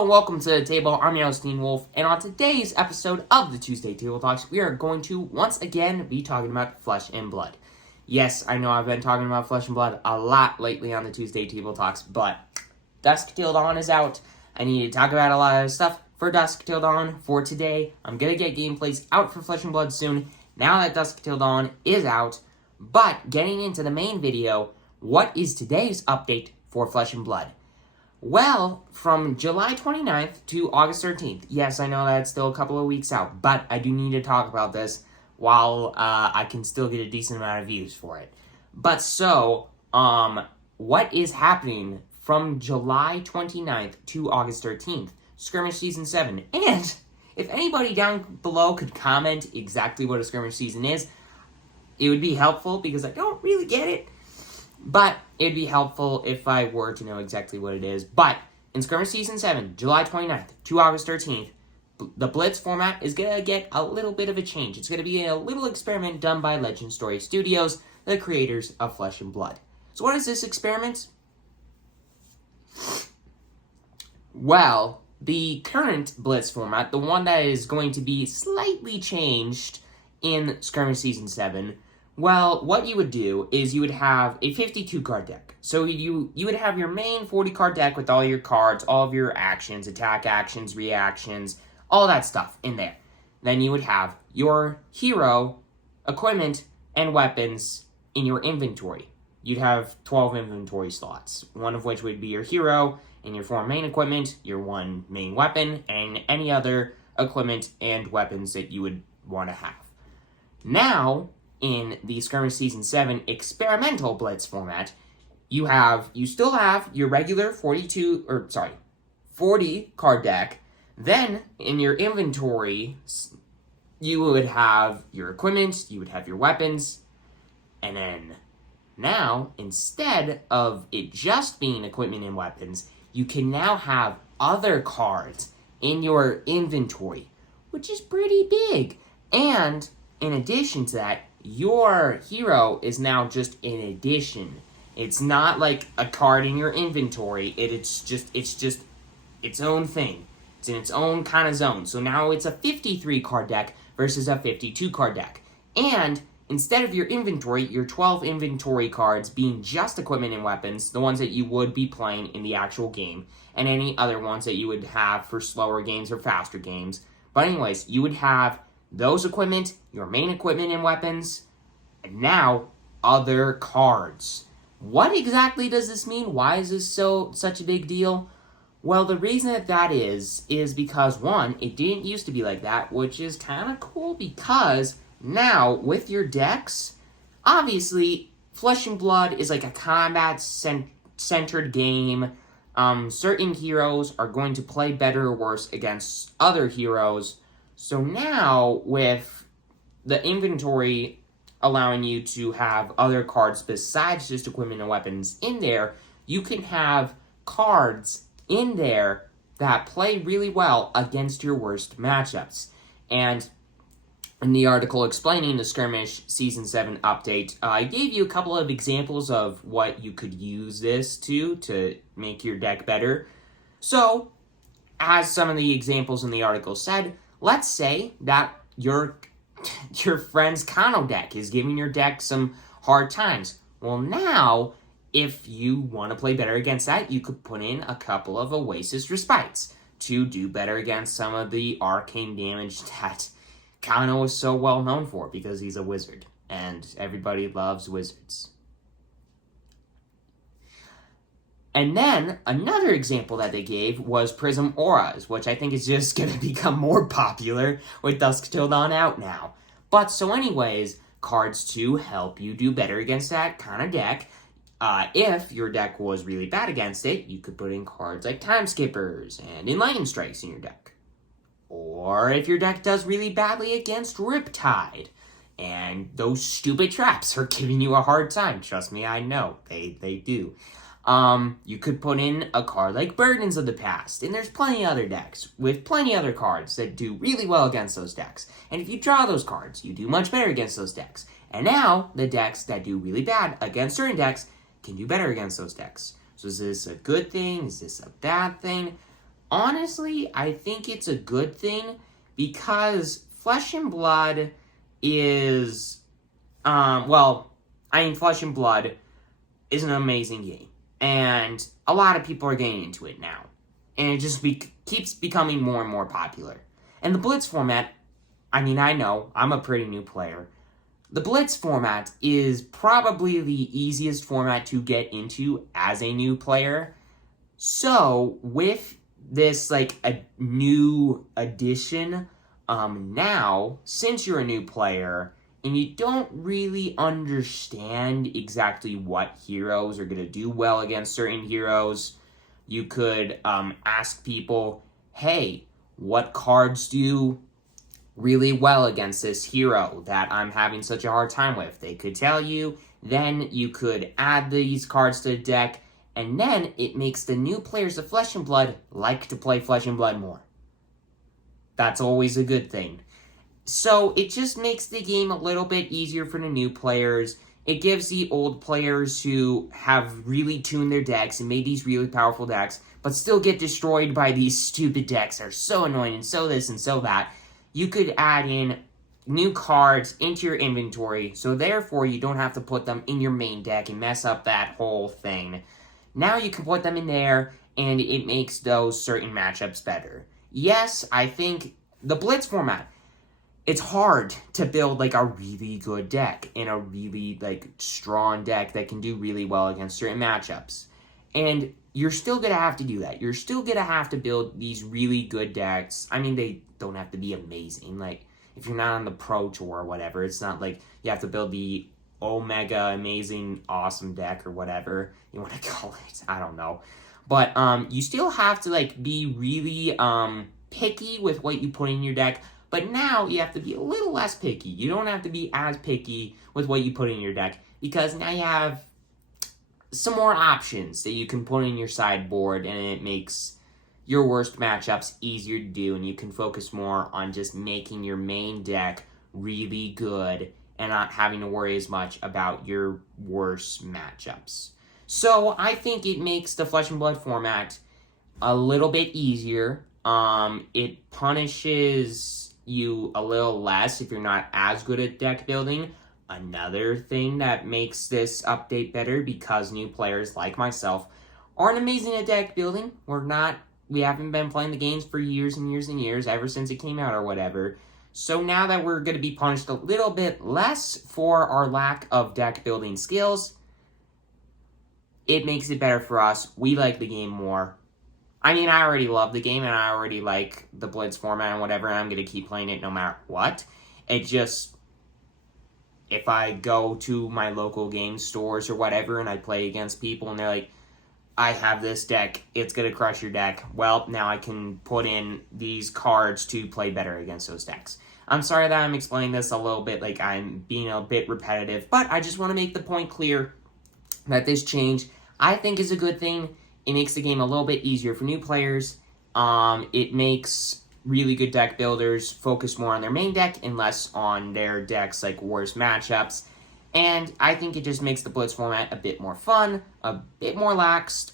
Hello and welcome to the table. I'm your host, Dean Wolf, and on today's episode of the Tuesday Table Talks, we are going to once again be talking about Flesh and Blood. Yes, I know I've been talking about Flesh and Blood a lot lately on the Tuesday Table Talks, but Dusk Till Dawn is out. I need to talk about a lot of stuff for Dusk Till Dawn for today. I'm going to get gameplays out for Flesh and Blood soon, now that Dusk Till Dawn is out. But getting into the main video, what is today's update for Flesh and Blood? Well, from July 29th to August 13th. Yes, I know that's still a couple of weeks out, but I do need to talk about this while I can still get a decent amount of views for it. But so, what is happening from July 29th to August 13th? Skirmish Season 7. And if anybody down below could comment exactly what a Skirmish Season is, it would be helpful because I don't really get it. But it'd be helpful if I were to know exactly what it is. But in Skirmish Season 7, July 29th to August 13th, the Blitz format is going to get a little bit of a change. It's going to be a little experiment done by Legend Story Studios, the creators of Flesh and Blood. So what is this experiment? Well, the current Blitz format, the one that is going to be slightly changed in Skirmish Season 7, well, what you would do is you would have a 52-card deck. So you would have your main 40-card deck with all your cards, all of your actions, attack actions, reactions, all that stuff in there. Then you would have your hero, equipment, and weapons in your inventory. You'd have 12 inventory slots, one of which would be your hero, and your 4 main equipment, your 1 main weapon, and any other equipment and weapons that you would want to have. Now, in the Skirmish Season 7 experimental Blitz format, you still have your regular 40 card deck. Then, in your inventory, you would have your equipment, you would have your weapons, and then now, instead of it just being equipment and weapons, you can now have other cards in your inventory, which is pretty big. And, in addition to that, your hero is now just an addition. It's not like a card in your inventory. It's just its own thing. It's in its own kind of zone. So now it's a 53 card deck versus a 52 card deck. And instead of your inventory, your 12 inventory cards being just equipment and weapons, the ones that you would be playing in the actual game, and any other ones that you would have for slower games or faster games. But anyways, you would have those equipment, your main equipment and weapons, and now other cards. What exactly does this mean? Why is this such a big deal? Well, the reason that is because, one, it didn't used to be like that, which is kind of cool because now, with your decks, obviously, Flesh and Blood is like a combat-centered game. Certain heroes are going to play better or worse against other heroes. So now, with the inventory allowing you to have other cards besides just equipment and weapons in there, you can have cards in there that play really well against your worst matchups. And in the article explaining the Skirmish Season 7 update, I gave you a couple of examples of what you could use this to make your deck better. So, as some of the examples in the article said, let's say that your friend's Kano deck is giving your deck some hard times. Well, now, if you want to play better against that, you could put in a couple of Oasis Respites to do better against some of the arcane damage that Kano is so well known for because he's a wizard, and everybody loves wizards. And then, another example that they gave was Prism Auras, which I think is just going to become more popular with Dusk Till Dawn out now. But, so anyways, cards to help you do better against that kind of deck. If your deck was really bad against it, you could put in cards like Time Skippers and Enlightening Strikes in your deck. Or if your deck does really badly against Riptide, and those stupid traps are giving you a hard time. Trust me, I know. They do. You could put in a card like Burdens of the Past, and there's plenty of other decks with plenty of other cards that do really well against those decks. And if you draw those cards, you do much better against those decks. And now, the decks that do really bad against certain decks can do better against those decks. So is this a good thing? Is this a bad thing? Honestly, I think it's a good thing because Flesh and Blood is, Flesh and Blood is an amazing game. And a lot of people are getting into it now. And it just keeps becoming more and more popular. And the Blitz format, I know, I'm a pretty new player. The Blitz format is probably the easiest format to get into as a new player. So, with this, a new addition, now, since you're a new player, and you don't really understand exactly what heroes are going to do well against certain heroes, you could ask people, hey, what cards do really well against this hero that I'm having such a hard time with? They could tell you, then you could add these cards to the deck, and then it makes the new players of Flesh and Blood like to play Flesh and Blood more. That's always a good thing. So it just makes the game a little bit easier for the new players. It gives the old players who have really tuned their decks and made these really powerful decks, but still get destroyed by these stupid decks that are so annoying and so this and so that. You could add in new cards into your inventory, so therefore you don't have to put them in your main deck and mess up that whole thing. Now you can put them in there, and it makes those certain matchups better. Yes, I think the Blitz format, it's hard to build a really good deck and a really strong deck that can do really well against certain matchups. And you're still going to have to do that. You're still going to have to build these really good decks. They don't have to be amazing. If you're not on the Pro Tour or whatever, it's not like you have to build the Omega Amazing Awesome deck or whatever you want to call it. I don't know. But you still have to be really picky with what you put in your deck. But now you have to be a little less picky. You don't have to be as picky with what you put in your deck because now you have some more options that you can put in your sideboard, and it makes your worst matchups easier to do, and you can focus more on just making your main deck really good and not having to worry as much about your worst matchups. So I think it makes the Flesh and Blood format a little bit easier. It punishes you a little less if you're not as good at deck building. Another thing that makes this update better, because new players like myself aren't amazing at deck building. We haven't been playing the games for years and years and years, ever since it came out or whatever. So now that we're going to be punished a little bit less for our lack of deck building skills, it makes it better for us. We like the game more. I already love the game, and I already like the Blitz format and whatever, and I'm going to keep playing it no matter what. It just, if I go to my local game stores or whatever, and I play against people, and they're like, I have this deck, it's going to crush your deck. Well, now I can put in these cards to play better against those decks. I'm sorry that I'm explaining this a little bit, I'm being a bit repetitive, but I just want to make the point clear that this change, I think, is a good thing. It makes the game a little bit easier for new players. It makes really good deck builders focus more on their main deck and less on their decks, worse matchups. And I think it just makes the Blitz format a bit more fun, a bit more laxed.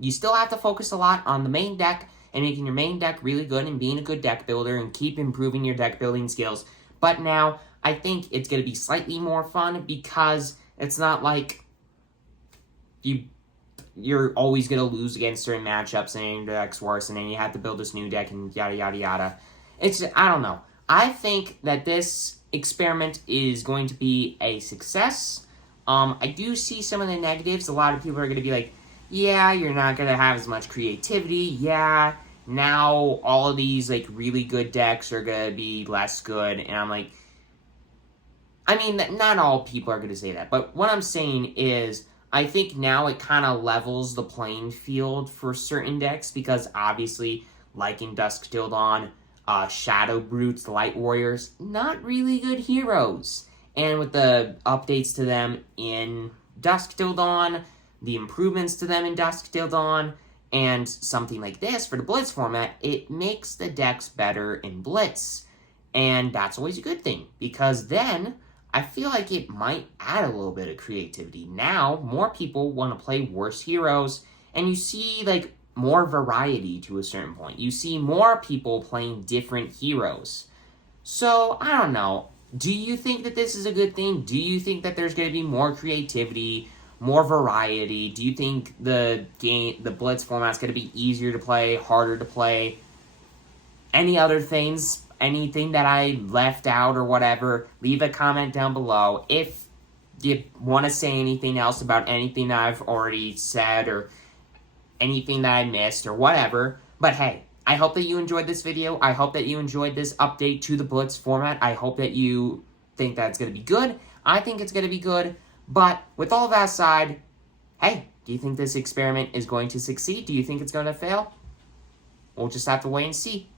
You still have to focus a lot on the main deck and making your main deck really good and being a good deck builder and keep improving your deck building skills. But now, I think it's going to be slightly more fun because it's not like you're always going to lose against certain matchups and your deck's worse, and then you have to build this new deck and yada, yada, yada. I don't know. I think that this experiment is going to be a success. I do see some of the negatives. A lot of people are going to be like, yeah, you're not going to have as much creativity. Yeah, now all of these, really good decks are going to be less good. And I'm like, not all people are going to say that. But what I'm saying is, I think now it kind of levels the playing field for certain decks because obviously, in Dusk Till Dawn, Shadow Brutes, the Light Warriors, not really good heroes. And with the updates to them in Dusk Till Dawn, the improvements to them in Dusk Till Dawn, and something like this for the Blitz format, it makes the decks better in Blitz. And that's always a good thing because then I feel like it might add a little bit of creativity. Now, more people want to play worse heroes, and you see, more variety to a certain point. You see more people playing different heroes. So, I don't know. Do you think that this is a good thing? Do you think that there's going to be more creativity, more variety? Do you think the Blitz format's going to be easier to play, harder to play? Any other things? Anything that I left out or whatever? Leave a comment down below. If you want to say anything else about anything I've already said or anything that I missed or whatever. But hey, I hope that you enjoyed this video. I hope that you enjoyed this update to the Blitz format. I hope that you think that it's going to be good. I think it's going to be good. But with all that aside, hey, do you think this experiment is going to succeed? Do you think it's going to fail? We'll just have to wait and see.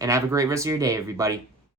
And have a great rest of your day, everybody.